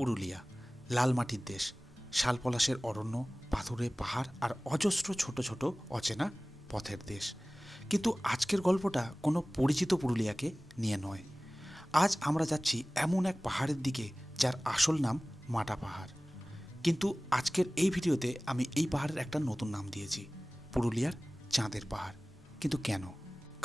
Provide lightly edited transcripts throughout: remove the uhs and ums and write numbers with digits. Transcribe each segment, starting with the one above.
পুরুলিয়া, লাল মাটির দেশ, শালপলাশের অরণ্য, পাথুরে পাহাড় আর অজস্র ছোট ছোট অচেনা পথের দেশ। কিন্তু আজকের গল্পটা কোনো পরিচিত পুরুলিয়াকে নিয়ে নয়। আজ আমরা যাচ্ছি এমন এক পাহাড়ের দিকে যার আসল নাম মাটা পাহাড়। কিন্তু আজকের এই ভিডিওতে আমি এই পাহাড়ের একটা নতুন নাম দিয়েছি, পুরুলিয়ার চাঁদের পাহাড়। কিন্তু কেন?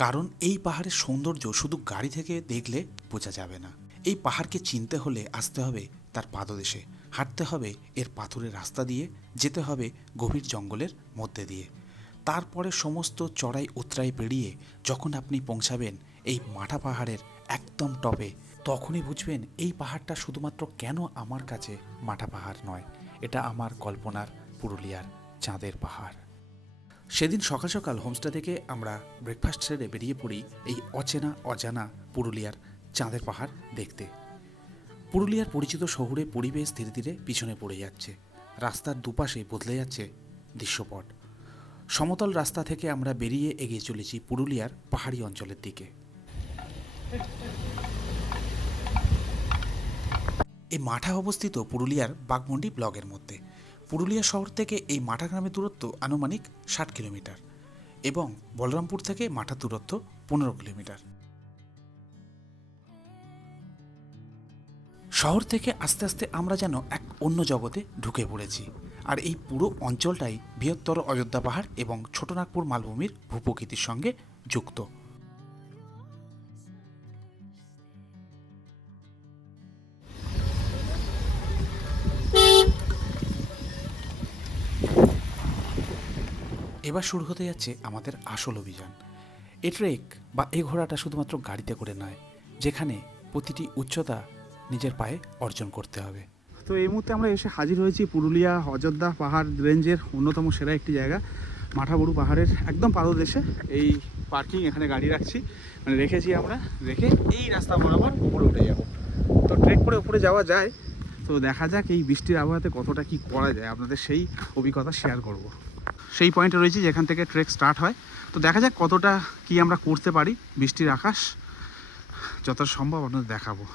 কারণ এই পাহাড়ের সৌন্দর্য শুধু গাড়ি থেকে দেখলে বোঝা যাবে না। এই পাহাড়কে চিনতে হলে আসতে হবে তার পাদদেশে, হাঁটতে হবে এর পাথুরের রাস্তা দিয়ে, যেতে হবে গভীর জঙ্গলের মধ্যে দিয়ে। তারপরে সমস্ত চড়াই উতরাই পেরিয়ে যখন আপনি পৌঁছাবেন এই মাটা পাহাড়ের একদম টপে, তখনই বুঝবেন এই পাহাড়টা শুধুমাত্র কেন আমার কাছে মাটা পাহাড় নয়, এটা আমার কল্পনার পুরুলিয়ার চাঁদের পাহাড়। সেদিন সকাল সকাল হোমস্টে থেকে আমরা ব্রেকফাস্ট সেরে বেরিয়ে পড়ি এই অচেনা অজানা পুরুলিয়ার চাঁদের পাহাড় দেখতে। পুরুলিয়ার পরিচিত শহুরে পরিবেশ ধীরে ধীরে পিছনে পড়ে যাচ্ছে। রাস্তার দুপাশে বদলে যাচ্ছে দৃশ্যপট। সমতল রাস্তা থেকে আমরা বেরিয়ে এগিয়ে চলেছি পুরুলিয়ার পাহাড়ি অঞ্চলের দিকে। এই মাঠা অবস্থিত পুরুলিয়ার বাঘমুন্ডি ব্লকের মধ্যে। পুরুলিয়া শহর থেকে এই মাঠা গ্রামের দূরত্ব আনুমানিক 60 কিলোমিটার এবং বলরামপুর থেকে মাঠার দূরত্ব 15 কিলোমিটার। শহর থেকে আস্তে আস্তে আমরা যেন এক অন্য জগতে ঢুকে পড়েছি। আর এই পুরো অঞ্চলটাই বৃহত্তর অযোধ্যা পাহাড় এবং ছোটনাগপুর মালভূমির ভূপ্রকৃতির সঙ্গে যুক্ত। এবার শুরু হতে যাচ্ছে আমাদের আসল অভিযান। এ ট্রেক বা এ ঘোড়াটা শুধুমাত্র গাড়িতে করে নয়, যেখানে প্রতিটি উচ্চতা নিজের পায়ে অর্জন করতে হবে। তো এই মুহূর্তে আমরা এসে হাজির হয়েছি পুরুলিয়া অযোধ্যা পাহাড় রেঞ্জের অন্যতম সেরা একটি জায়গা, মাঠাবড়ু পাহাড়ের একদম পাদদেশে। এই পার্কিং, এখানে গাড়ি রাখছি, মানে রেখেছি আমরা, রেখে এই রাস্তা বরাবর উপরে উঠে যাব। তো ট্রেক করে উপরে যাওয়া যায়, তো দেখা যাক এই বৃষ্টির আবহাওয়াতে কতটা কি করা যায়, আপনাদের সেই অভিজ্ঞতা শেয়ার করব। সেই পয়েন্টে রয়েছি যেখান থেকে ট্রেক স্টার্ট হয়। তো দেখা যাক কতটা কি আমরা করতে পারি। বৃষ্টির আকাশ, যতটা সম্ভব আপনাদের দেখাবো।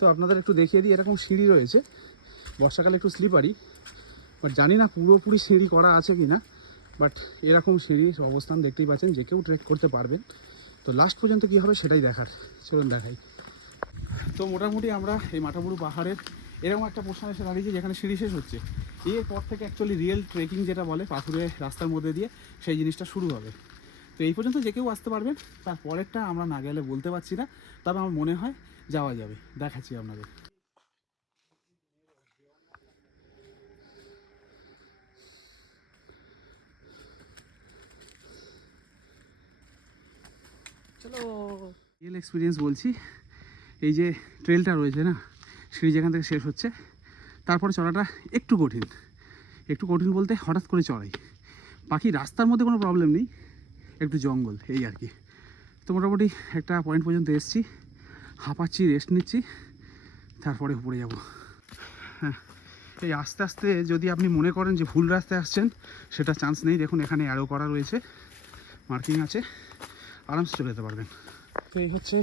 তো আপনাদের একটু দেখিয়ে দিই, এরকম সিঁড়ি রয়েছে, বর্ষাকালে একটু স্লিপারি, বাট জানি না পুরোপুরি সিঁড়ি করা আছে কি না। বাট এরকম সিঁড়ির অবস্থান দেখতেই পাচ্ছেন, যে কেউ ট্রেক করতে পারবেন। তো লাস্ট পর্যন্ত কী হবে সেটাই দেখার, চলুন দেখাই। তো মোটামুটি আমরা এই মাঠাবড়ু পাহাড়ের এরকম একটা পোর্শন এসে দাঁড়িয়েছি যেখানে সিঁড়ি শেষ হচ্ছে। এরপর থেকে অ্যাকচুয়ালি রিয়েল ট্রেকিং যেটা বলে, পাথুরে রাস্তার মধ্যে দিয়ে সেই জিনিসটা শুরু হবে। তো এই পর্যন্ত যে কেউ আসতে পারবেন, তার পরেরটা আমরা না গেলে বলতে পারছি না, তবে আমার মনে হয় যাওয়া যাবে, দেখাচ্ছি আপনাদের। চলো, রিয়েল এক্সপিরিয়েন্স বলছি। এই যে ট্রেলটা রয়েছে না, সিঁড়ি যেখান থেকে শেষ হচ্ছে, তারপরে চড়াটা একটু কঠিন। একটু কঠিন বলতে হঠাৎ করে চড়াই, বাকি রাস্তার মধ্যে কোনো প্রবলেম নেই, একটু জঙ্গল এই আর কি। তো মোটামুটি একটা পয়েন্ট পর্যন্ত এসেছি, হাঁপাচ্ছি, রেস্ট নিচ্ছি, তারপরে উপরে যাব। হ্যাঁ, এই আস্তে আস্তে যদি আপনি মনে করেন যে ভুল রাস্তায় আসছেন, সেটা চান্স নেই। দেখুন এখানে অ্যারো করা রয়েছে, মার্কিং আছে, আরামসে চলে যেতে পারবেন। তো এই হচ্ছে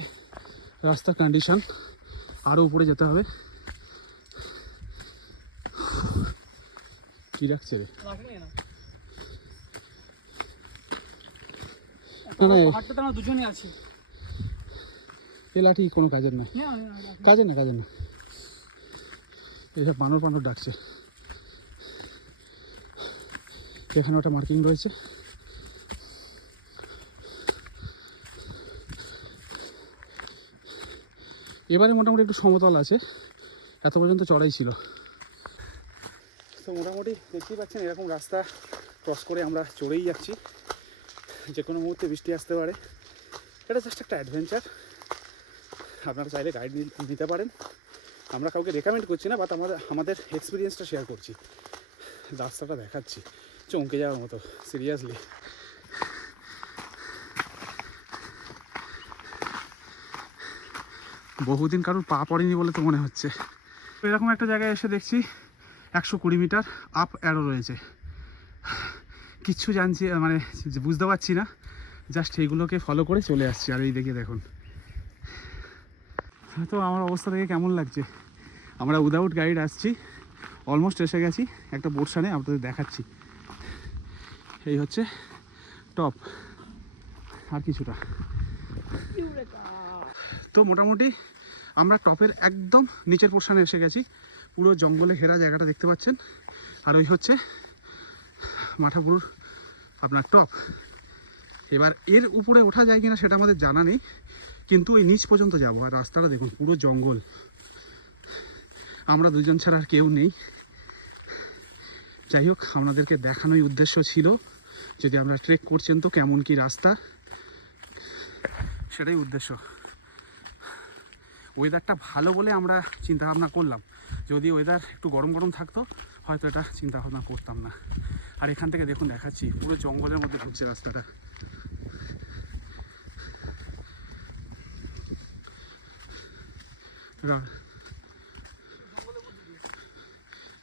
রাস্তার কন্ডিশন, আরও উপরে যেতে হবে। কি রাখছে রে? না না, আমরা দুজনই আছি। এই লাঠি কোনো কাজের না, কাজের না। এইসব বানর ডাকছে। এখানে ওটা মার্কিং রয়েছে। এবারে মোটামুটি একটু সমতল আছে, এত পর্যন্ত চড়াই ছিল। তো মোটামুটি দেখতেই পাচ্ছেন এরকম রাস্তা ক্রস করে আমরা চড়েই যাচ্ছি। যে কোনো মুহূর্তে বৃষ্টি আসতে পারে, এটা জাস্ট একটা অ্যাডভেঞ্চার। আপনারা চাইলে গাইড নিতে পারেন, আমরা কাউকে রেকমেন্ড করছি না, বাট আমাদের এক্সপিরিয়েন্সটা শেয়ার করছি। রাস্তাটা দেখাচ্ছি, চমকে যাওয়ার মতো, সিরিয়াসলি। বহুদিন কারোর পা পড়েনি বলে তো মনে হচ্ছে। এরকম একটা জায়গায় এসে দেখছি 120 মিটার আপ অ্যারো রয়েছে। কিচ্ছু জানছি মানে বুঝতে পারছি না, জাস্ট এইগুলোকে ফলো করে চলে আসছি। আর এই দেখে দেখুন, তো আমার অবস্থা থেকে কেমন লাগছে। আমরা উইদাউট গাইড আসছি, অলমোস্ট এসে গেছি একটা পোর্শনে, আপনাদের দেখাচ্ছি। এই হচ্ছে টপ, আর কিছুটা। তো মোটামুটি আমরা টপের একদম নিচের পোর্শনে এসে গেছি। পুরো জঙ্গলে ঘেরা জায়গাটা দেখতে পাচ্ছেন। আর ওই হচ্ছে মাঠাপুর আপনার টপ। এবার এর উপরে ওঠা যায় কিনা সেটা আমাদের জানা নেই, কিন্তু এই নিচ পর্যন্ত যাবো। আর রাস্তাটা দেখুন, পুরো জঙ্গল, আমরা দুজন ছাড়া আর কেউ নেই। যাই হোক, আপনাদেরকে দেখানোই উদ্দেশ্য ছিল, যদি আমরা ট্রেক করছেন তো কেমন কি রাস্তা, সেটাই উদ্দেশ্য। ওয়েদারটা ভালো বলে আমরা চিন্তা ভাবনা করলাম, যদি ওয়েদার একটু গরম গরম থাকতো হয়তো এটা চিন্তা ভাবনা করতাম না। আর এখান থেকে দেখুন দেখাচ্ছি, পুরো জঙ্গলের মধ্যে ঢুকছে রাস্তাটা।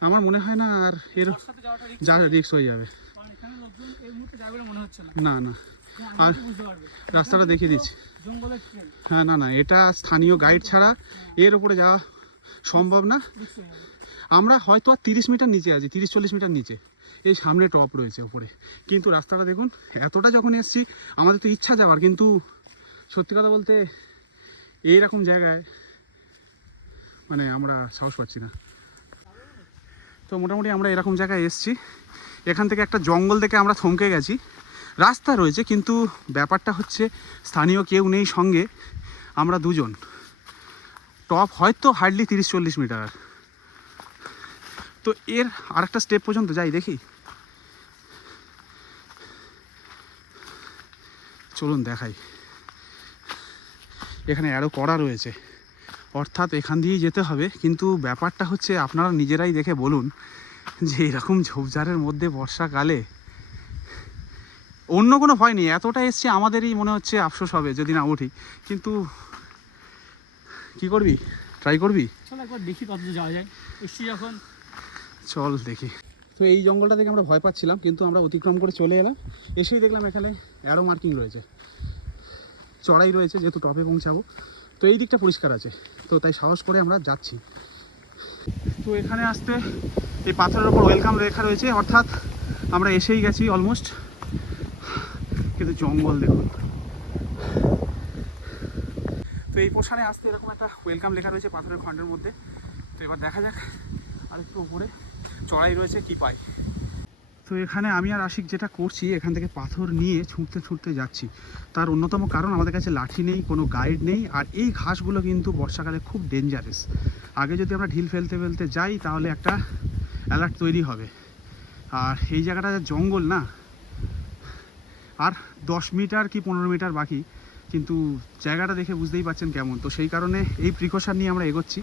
আমার মনে হয় না আর এর যা রিস্ক হয়ে যাবে। না না, আর রাস্তাটা দেখিয়ে দিচ্ছি। হ্যাঁ, না না, এটা স্থানীয় গাইড ছাড়া এর উপরে যাওয়া সম্ভব না। আমরা হয়তো আর 30 মিটার নিচে আছি, 30-40 মিটার নিচে। এই সামনে টপ রয়েছে উপরে, কিন্তু রাস্তাটা দেখুন। এতটা যখন এসছি আমাদের তো ইচ্ছা যাওয়ার, কিন্তু সত্যি কথা বলতে এইরকম জায়গায় মানে আমরা সাহস পাচ্ছি না। তো মোটামুটি আমরা এরকম জায়গায় এসছি, এখান থেকে একটা জঙ্গল দেখে আমরা থমকে গেছি। রাস্তা রয়েছে, কিন্তু ব্যাপারটা হচ্ছে স্থানীয় কেউ নেই সঙ্গে, আমরা দুজন। টপ হয়তো হার্ডলি 30-40 মিটার। তো এর আরেকটা স্টেপ পর্যন্ত যাই, দেখি, চলুন দেখাই। এখানে অ্যারো করা রয়েছে, অর্থাৎ এখান দিয়েই যেতে হবে। কিন্তু ব্যাপারটা হচ্ছে আপনারা নিজেরাই দেখে বলুন যে এরকম ঝোপঝাড়ের মধ্যে বর্ষাকালে অন্য কোনো ভয় নেই। এতটা এসছে, আমাদেরই মনে হচ্ছে আফসোস হবে যদি না উঠি, কিন্তু কি করবি, ট্রাই করবি। চল একবার দেখি কত যাওয়া যায়, এসছি যখন চল দেখি। তো এই জঙ্গলটা থেকে আমরা ভয় পাচ্ছিলাম, কিন্তু আমরা অতিক্রম করে চলে এলাম। এসেই দেখলাম এখানে অ্যারো মার্কিং রয়েছে, চড়াই রয়েছে, যেহেতু টপে পৌঁছাবো। তো এই দিকটা পরিষ্কার আছে, তো তাই সাহস করে আমরা যাচ্ছি। তো এখানে আসতে এই পাথরের ওপর ওয়েলকাম লেখা রয়েছে, অর্থাৎ আমরা এসেই গেছি অলমোস্ট। কিন্তু জঙ্গল দেখুন। তো এই পোর্শনে আসতে এরকম একটা ওয়েলকাম লেখা রয়েছে পাথরের খণ্ডের মধ্যে। তো এবার দেখা যাক আর একটু উপরে চড়াই রয়েছে কি পাই। তো এখানে আমি আর আশিক যেটা করছি, এখান থেকে পাথর নিয়ে ছুঁড়তে ছুঁড়তে যাচ্ছি। তার অন্যতম কারণ, আমাদের কাছে লাঠি নেই, কোনো গাইড নেই। আর এই ঘাসগুলো কিন্তু বর্ষাকালে খুব ডেঞ্জারাস। আগে যদি আমরা ঢিল ফেলতে ফেলতে যাই তাহলে একটা অ্যালার্ট তৈরি হবে। আর এই জায়গাটা জঙ্গল না, আর 10 মিটার কি 15 মিটার বাকি, কিন্তু জায়গাটা দেখে বুঝতেই পারছেন কেমন। তো সেই কারণে এই প্রিকশন নিয়ে আমরা এগোচ্ছি,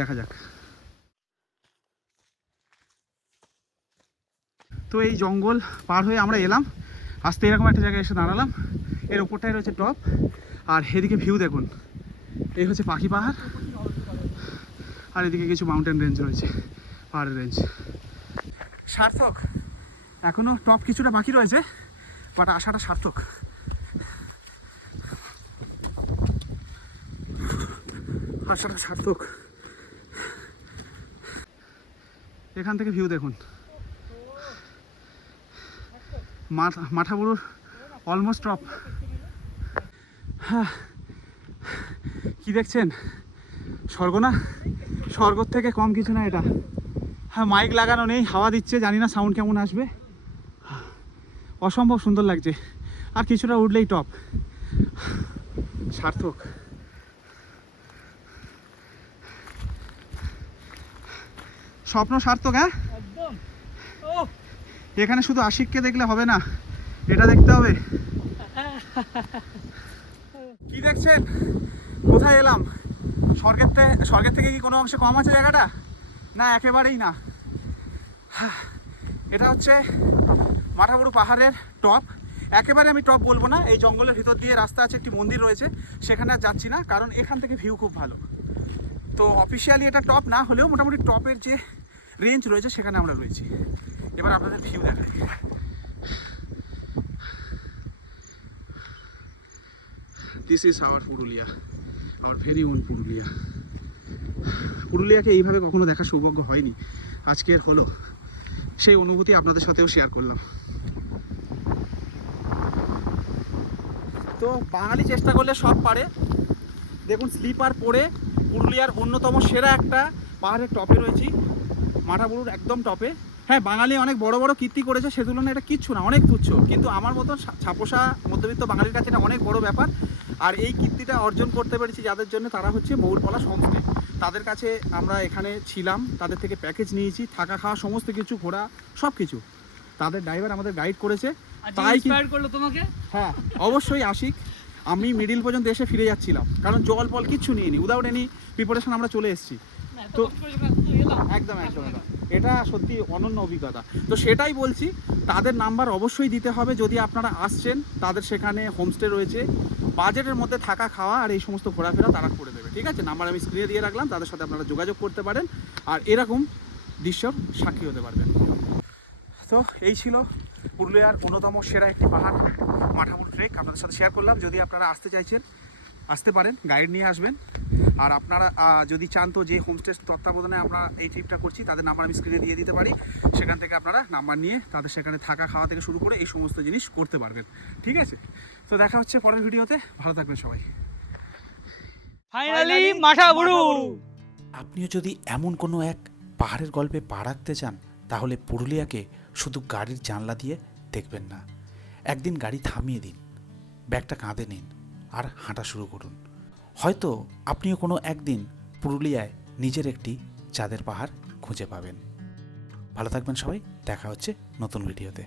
দেখা যাক। তো এই জঙ্গল পার হয়ে আমরা এলাম, আসতে এরকম একটা জায়গায় এসে দাঁড়ালাম। এর ওপরটাই রয়েছে টপ, আর এদিকে ভিউ দেখুন। এই হচ্ছে পাখি পাহাড়, আর এদিকে কিছু মাউন্টেন রেঞ্জ রয়েছে, পাহাড়ের রেঞ্জ। সার্থক, এখনও টপ কিছুটা বাকি রয়েছে, বাট আসাটা সার্থক। আসাটা সার্থক। এখান থেকে ভিউ দেখুন, মাঠাবুরুর অলমোস্ট টপ। হ্যাঁ, কি দেখছেন, স্বর্গ না? স্বর্গর থেকে কম কিছু না এটা। হ্যাঁ, মাইক লাগানো নেই, হাওয়া দিচ্ছে, জানি না সাউন্ড কেমন আসবে। অসম্ভব সুন্দর লাগছে। আর কিছুটা উঠলেই টপ, সার্থক। স্বপ্ন সার্থক। হ্যাঁ, একদম। এখানে শুধু আশিককে দেখলে হবে না, এটা দেখতে হবে। কি দেখছেন, কোথায় এলাম? স্বর্গের থেকে কি কোনো অংশে কম আছে জায়গাটা? না, একেবারেই না। এটা হচ্ছে মাঠাবুরু পাহাড়ের টপ। একেবারে আমি টপ বলবো না, এই জঙ্গলের ভিতর দিয়ে রাস্তা আছে, একটি মন্দির রয়েছে, সেখানে আর যাচ্ছি না, কারণ এখান থেকে ভিউ খুব ভালো। তো অফিসিয়ালি এটা টপ না হলেও মোটামুটি টপের যে রেঞ্জ রয়েছে সেখানে আমরা রয়েছি। এবার আপনাদের ভিউ দেখাই। This is our Purulia, our very own Purulia. পুরুলিয়াকে এইভাবে কখনো দেখার সৌভাগ্য হয়নি, আজকের হলো। সেই অনুভূতি আপনাদের সাথেও শেয়ার করলাম। তো বাঙালি চেষ্টা করলে সব পারে। দেখুন স্লিপার পরে পুরুলিয়ার অন্যতম সেরা একটা পাহাড়ের টপে রয়েছি, মাঠাবুরুর একদম টপে। হ্যাঁ, বাঙালি অনেক বড় বড় কীর্তি করেছে, সে তুলনায় এটা কিচ্ছু না, অনেক তুচ্ছ। কিন্তু আমার মতন ছাপোষা মধ্যবিত্ত বাঙালির কাছে এটা অনেক বড় ব্যাপার। আর এই কীর্তিটা অর্জন করতে পেরেছি যাদের জন্য, তারা হচ্ছে ময়ূরপলাশ হোমস্টে। তাদের কাছে আমরা এখানে ছিলাম, তাদের থেকে প্যাকেজ নিয়েছি, থাকা খাওয়া সমস্ত কিছু, ঘোরা সব কিছু। তাদের ড্রাইভার আমাদের গাইড করেছে। তাই ইন্সপায়ার করলো তোমাকে? হ্যাঁ, অবশ্যই আশিক। আমি মিডিল পর্যন্ত এসে ফিরে যাচ্ছিলাম, কারণ জল ফল কিচ্ছু নিইনি, উইদাউট এনি প্রিপারেশন আমরা চলে এসেছি। তো একদম একদম এটা সত্যি অনন্য অভিজ্ঞতা। তো সেটাই বলছি, তাদের নাম্বার অবশ্যই দিতে হবে যদি আপনারা আসছেন। তাদের সেখানে হোমস্টে রয়েছে, বাজেটের মধ্যে থাকা খাওয়া আর এই সমস্ত ঘোরাফেরা তারা করে দেবে, ঠিক আছে? নাম্বার আমি স্ক্রিনে দিয়ে রাখলাম, তাদের সাথে আপনারা যোগাযোগ করতে পারেন আর এরকম দৃশ্যর সাক্ষী হতে পারবেন। তো এই ছিল পুরুলিয়ার অন্যতম সেরা একটি পাহাড় মাঠাবুরু ট্রেক, আপনাদের সাথে শেয়ার করলাম। যদি আপনারা আসতে চাইছেন আসতে পারেন, গাইড নিয়ে আসবেন। আর আপনারা যদি চান তো যে হোমস্টে তত্ত্বাবধানে আমরা এই ট্রিপটা করছি, তাদের নাম্বার আমি স্ক্রিনে দিয়ে দিতে পারি। সেখান থেকে আপনারা নাম্বার নিয়ে তাদের সেখানে থাকা খাওয়া থেকে শুরু করে এই সমস্ত জিনিস করতে পারবেন, ঠিক আছে? তো দেখা হচ্ছে পরের ভিডিওতে, ভালো থাকবেন সবাই। ফাইনালি মাঠাবুরু। আপনিও যদি এমন কোনো এক পাহাড়ের গল্পে পা রাখতে চান, তাহলে পুরুলিয়াকে শুধু গাড়ির জানলা দিয়ে দেখবেন না। একদিন গাড়ি থামিয়ে দিন, ব্যাগটা কাঁধে নিন আর হাঁটা শুরু করুন। হয়তো আপনিও কোনো একদিন পুরুলিয়ায় নিজের একটি চাঁদের পাহাড় খুঁজে পাবেন। ভালো থাকবেন সবাই, দেখা হচ্ছে নতুন ভিডিওতে।